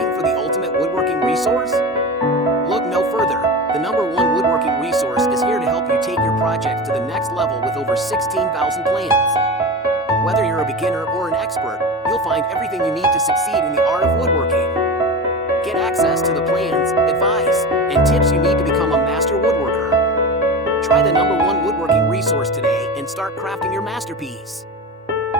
Looking for the ultimate woodworking resource? Look no further. The #1 woodworking resource is here to help you take your project to the next level with over 16,000 plans. Whether you're a beginner or an expert, you'll find everything you need to succeed in the art of woodworking. Get access to the plans, advice, and tips you need to become a master woodworker. Try the #1 woodworking resource today and start crafting your masterpiece.